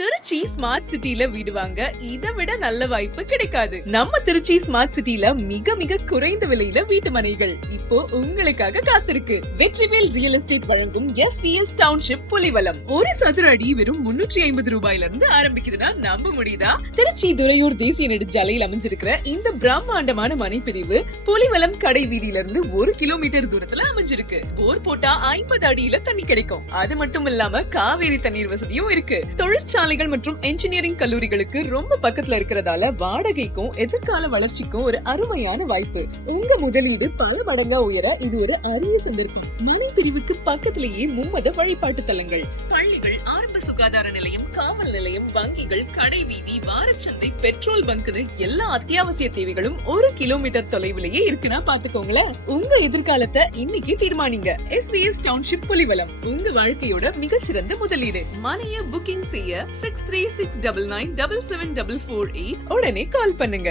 Trichy smart சிட்டில வீடு வாங்க இதை விட நல்ல வாய்ப்பு கிடைக்காது. நம்ம திருச்சி ஸ்மார்ட் சிட்டில மிக மிக குறைந்த விலையில வீட்டு மனைகள் இப்போ உங்களுக்காக காத்திருக்கு. வெற்றிவேல் ரியல் எஸ்டேட் வழங்கும் SVS டவுன்ஷிப் புலிவலம். ஒரு சதுர அடி வெறும் 350 ரூபாயில இருந்து ஆரம்பிக்குதுன்னா நம்ப முடியுதா? திருச்சி துறையூர் தேசிய நெடுஞ்சாலையில் அமைஞ்சிருக்கிற இந்த பிரம்மாண்டமான மனை பிரிவு புலிவலம் கடை வீதியில இருந்து 1 கிலோமீட்டர் தூரத்துல அமைஞ்சிருக்கு. போர் போட்டா 50 அடியில தண்ணி கிடைக்கும். அது மட்டும் இல்லாம காவேரி தண்ணீர் வசதியும் இருக்கு. தொழிற்சாலைகள் மற்றும் என்ஜினியரிங் கல்லூரிகளுக்கு ரொம்ப பக்கத்துல இருக்கிறதால வாடகைக்கும் எதிர்கால வளர்ச்சிக்கும் ஒரு அருமையான வாய்ப்பு. உங்க முதலீடு பல மடங்கா உயர இது ஒரு அரிய சந்தர்ப்பம். மனை பிரிவுக்கு பக்கத்திலேயே மும்மத வழிபாட்டு தலங்கள், பள்ளிகள், ஆரம்ப சுகாதார நிலையம், காவல் நிலையம், வங்கிகள், கடை வீதி, வாரச்சந்தை, பெட்ரோல் பங்க்னு எல்லா அத்தியாவசிய தேவைகளும் 1 கிலோமீட்டர் தொலைவிலேயே இருக்குன்னா பாத்துக்கோங்களேன். உங்க எதிர்காலத்தை இன்னைக்கு தீர்மானிங்க. SVS டவுன்ஷிப் புலிவலம் உங்க வாழ்க்கையோட மிகச்சிறந்த முதலீடு. மனைய புக்கிங் செய்ய 6369977448 உடனே கால் பண்ணுங்க.